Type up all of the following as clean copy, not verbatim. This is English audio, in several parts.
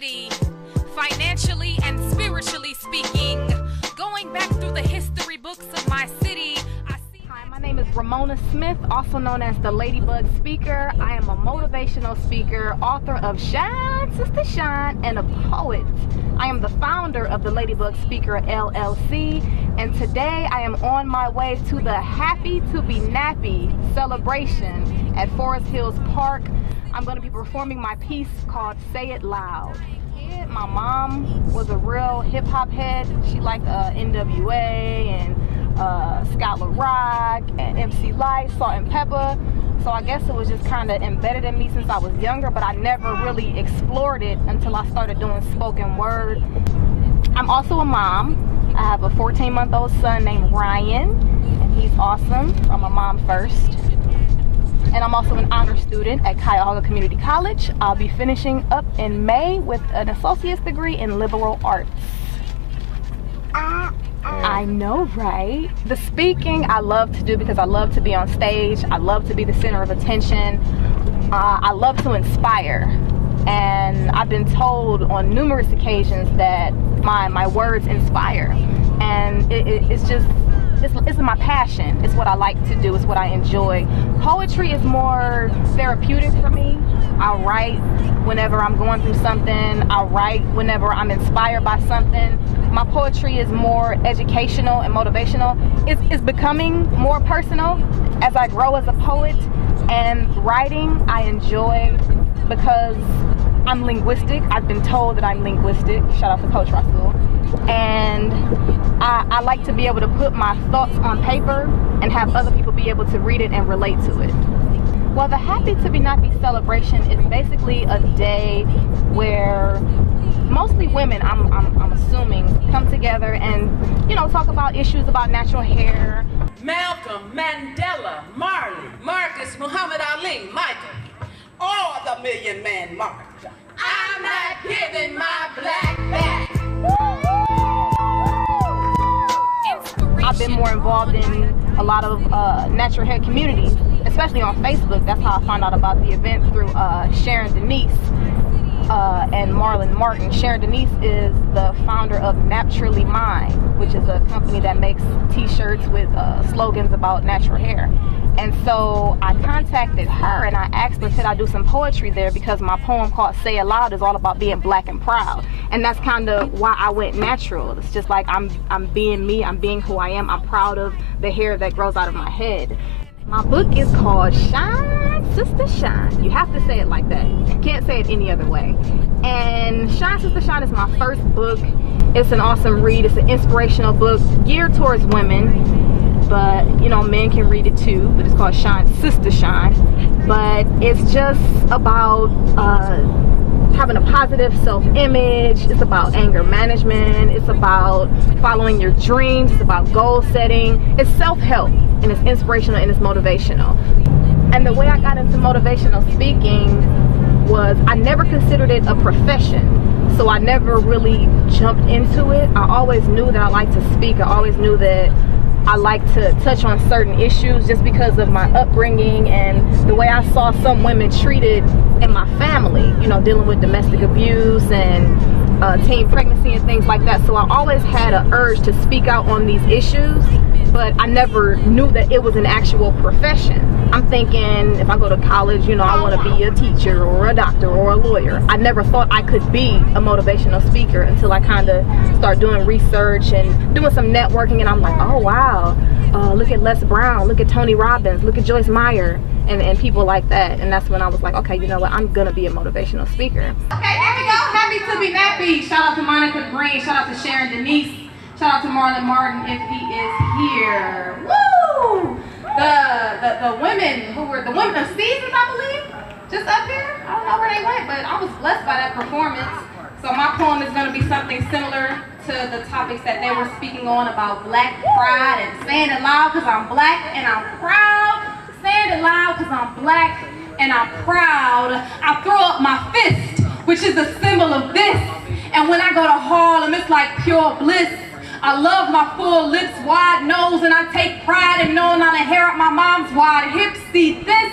city, financially and spiritually speaking. Going back through the history books of my city, I see... Hi, my name is Ramona Smith, also known as the Ladybug Speaker. I am a motivational speaker, author of Shine, Sister Shine, and a poet. I am the founder of the Ladybug Speaker LLC, and today I am on my way to the Happy to Be Nappy celebration at Forest Hills Park. I'm going to be performing my piece called Say It Loud. My mom was a real hip-hop head. She liked NWA and Scholar Rock and MC Light, Salt and Pepper. So I guess it was just kind of embedded in me since I was younger, but I never really explored it until I started doing spoken word. I'm also a mom. I have a 14-month-old son named Ryan, and he's awesome. I'm a mom first. And I'm also an honor student at Cuyahoga Community College. I'll be finishing up in May with an associate's degree in liberal arts. I know, right? The speaking I love to do because I love to be on stage. I love to be the center of attention. I love to inspire. And I've been told on numerous occasions that my words inspire. And it's my passion. It's what I like to do. It's what I enjoy. Poetry is more therapeutic for me. I write whenever I'm going through something. I write whenever I'm inspired by something. My poetry is more educational and motivational. It's becoming more personal as I grow as a poet. And writing I enjoy because I'm linguistic. I've been told that I'm linguistic. Shout out to Coach Rasul. And I like to be able to put my thoughts on paper and have other people be able to read it and relate to it. Well, the Happy to Be Nappy celebration is basically a day where mostly women, I'm assuming, come together and, you know, talk about issues about natural hair. Malcolm, Mandela, Marley, Marcus, Muhammad Ali, Michael, all the Million Man March. I'm not giving my black back. I've been more involved in a lot of natural hair communities, especially on Facebook. That's how I found out about the event through Sharon Denise and Marlon Martin. Sharon Denise is the founder of Naturally Mine, which is a company that makes t-shirts with slogans about natural hair. And so I contacted her and I asked her, could I do some poetry there, because my poem called Say It Loud is all about being black and proud. And that's kind of why I went natural. It's just like I'm being me, I'm being who I am. I'm proud of the hair that grows out of my head. My book is called Shine, Sister Shine. You have to say it like that. You can't say it any other way. And Shine, Sister Shine is my first book. It's an awesome read. It's an inspirational book geared towards women. But, you know, men can read it too. But it's called Shine, Sister Shine. But it's just about having a positive self-image. It's about anger management. It's about following your dreams. It's about goal setting. It's self-help, and it's inspirational and it's motivational. And the way I got into motivational speaking was I never considered it a profession. So I never really jumped into it. I always knew that I liked to speak. I always knew that I like to touch on certain issues just because of my upbringing and the way I saw some women treated in my family, you know, dealing with domestic abuse and teen pregnancy and things like that. So I always had an urge to speak out on these issues, but I never knew that it was an actual profession. I'm thinking if I go to college, you know, I want to be a teacher or a doctor or a lawyer. I never thought I could be a motivational speaker until I kind of start doing research and doing some networking, and I'm like, oh wow, look at Les Brown, look at Tony Robbins, look at Joyce Meyer, and people like that. And that's when I was like, okay, you know what, I'm gonna be a motivational speaker. Okay, there we go. Happy to be Nappy. Shout out to Monica Green, shout out to Sharon Denise, shout out to Marlon Martin if he is here. Woo! The women who were the women of seasons, I believe, just up here. I don't know where they went, but I was blessed by that performance. So my poem is going to be something similar to the topics that they were speaking on about black pride and saying it loud because I'm black and I'm proud. Saying it loud because I'm black and I'm proud. I throw up my fist, which is the symbol of this. And when I go to Harlem, it's like pure bliss. I love my full lips, wide nose, and I take pride in knowing how to hair up my mom's wide hips. See, this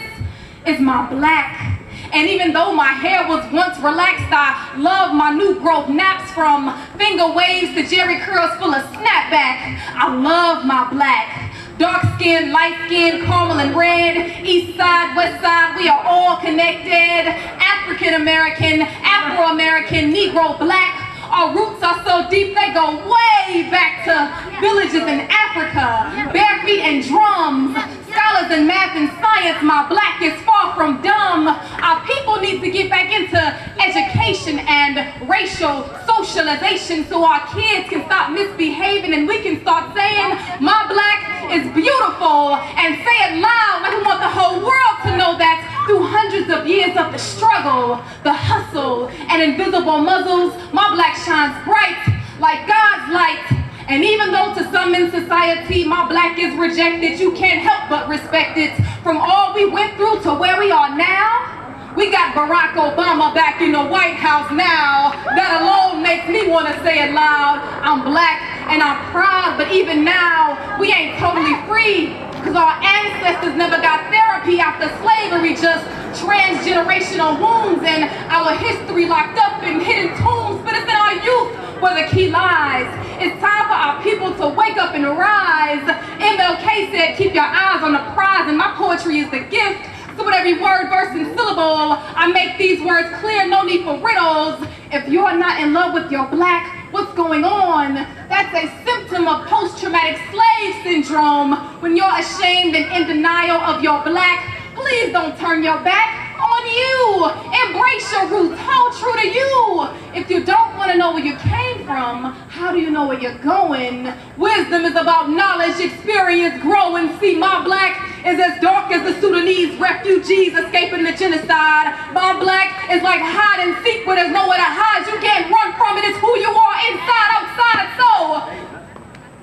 is my black, And even though my hair was once relaxed, I love my new growth naps, from finger waves to jerry curls full of snapback. I love my black. Dark skin, light skin, caramel and red, east side, west side, we are all connected. African American, Afro American, Negro, black. Our roots are so deep they go way back to villages in Africa. Bare feet and drums, scholars in math and science, my black is far from dumb. Our people need to get back into education and racial socialization so our kids can stop misbehaving and we can start saying, my black is beautiful, and say it loud like we want the whole world to know that through hundreds of years of the struggle, the hustle, and invisible muzzles, my black shines bright like God's light. And even though to some in society my black is rejected, you can't help but respect it. From all we went through to where we are now, we got Barack Obama back in the White House now. That alone makes me want to say it loud. I'm black and I'm proud, but even now, we ain't totally free, because our ancestors never got therapy after slavery, just transgenerational wounds and our history locked up in hidden tombs. But it's in our youth where the key lies. It's time for our people to wake up and rise. MLK said, keep your eyes on the prize, and my poetry is the gift. So with every word, verse, and syllable, I make these words clear, no need for riddles. If you're not in love with your black, what's going on? That's a symptom of post-traumatic slave syndrome. When you're ashamed and in denial of your black, please don't turn your back on you. Embrace your roots. Hold true to you. If you don't want to know where you came from, how do you know where you're going? Wisdom is about knowledge, experience, growing. See, my black is as dark as the Sudanese refugees escaping the genocide. My black is like hide and seek where there's nowhere to hide. You can't run from it. It's who you are, inside, outside. And so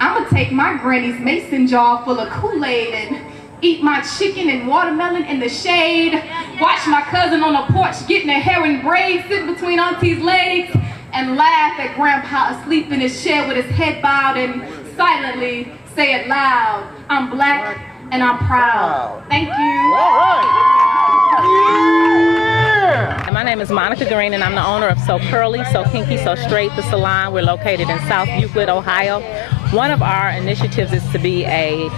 I'ma take my granny's mason jar full of Kool-Aid and eat my chicken and watermelon in the shade. Watch my cousin on the porch getting her hair in braids, sit between auntie's legs, and laugh at grandpa asleep in his chair with his head bowed, and silently say it loud, I'm black and I'm proud. Thank you. All right. My name is Monica Green, and I'm the owner of So Curly, So Kinky, So Straight, the salon. We're located in South Euclid, Ohio. One of our initiatives is to be a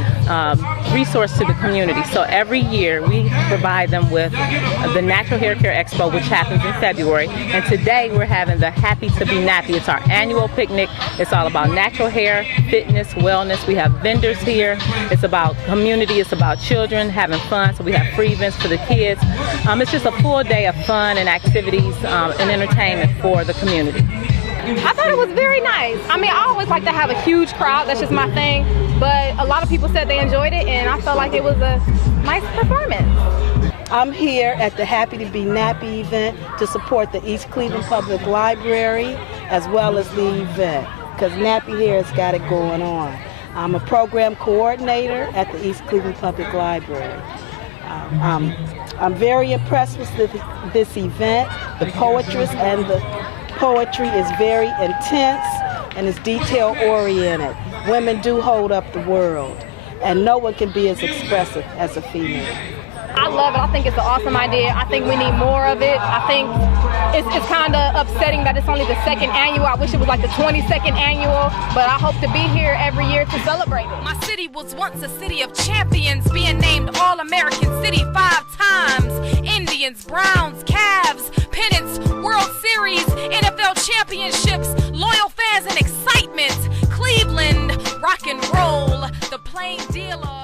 resource to the community. So every year we provide them with the Natural Hair Care Expo, which happens in February. And today we're having the Happy to Be Nappy. It's our annual picnic. It's all about natural hair, fitness, wellness. We have vendors here. It's about community. It's about children having fun. So we have free events for the kids. It's just a full day of fun and activities and entertainment for the community. I thought it was very nice. I mean, I always like to have a huge crowd. That's just my thing. But a lot of people said they enjoyed it, and I felt like it was a nice performance. I'm here at the Happy to Be Nappy event to support the East Cleveland Public Library as well as the event, because nappy hair has got it going on. I'm a program coordinator at the East Cleveland Public Library. I'm very impressed with this event. The poetry is very intense and is detail oriented. Women do hold up the world, and no one can be as expressive as a female. I love it. I think it's an awesome idea. I think we need more of it. I think it's kind of upsetting that it's only the second annual. I wish it was like the 22nd annual, but I hope to be here every year to celebrate it. My city was once a city of champions, being named All-American City 5 times. Indians, Browns, Cavs, pennants, World Series, NFL championships, loyal fans and excitement. Cleveland, rock and roll, the plain deal of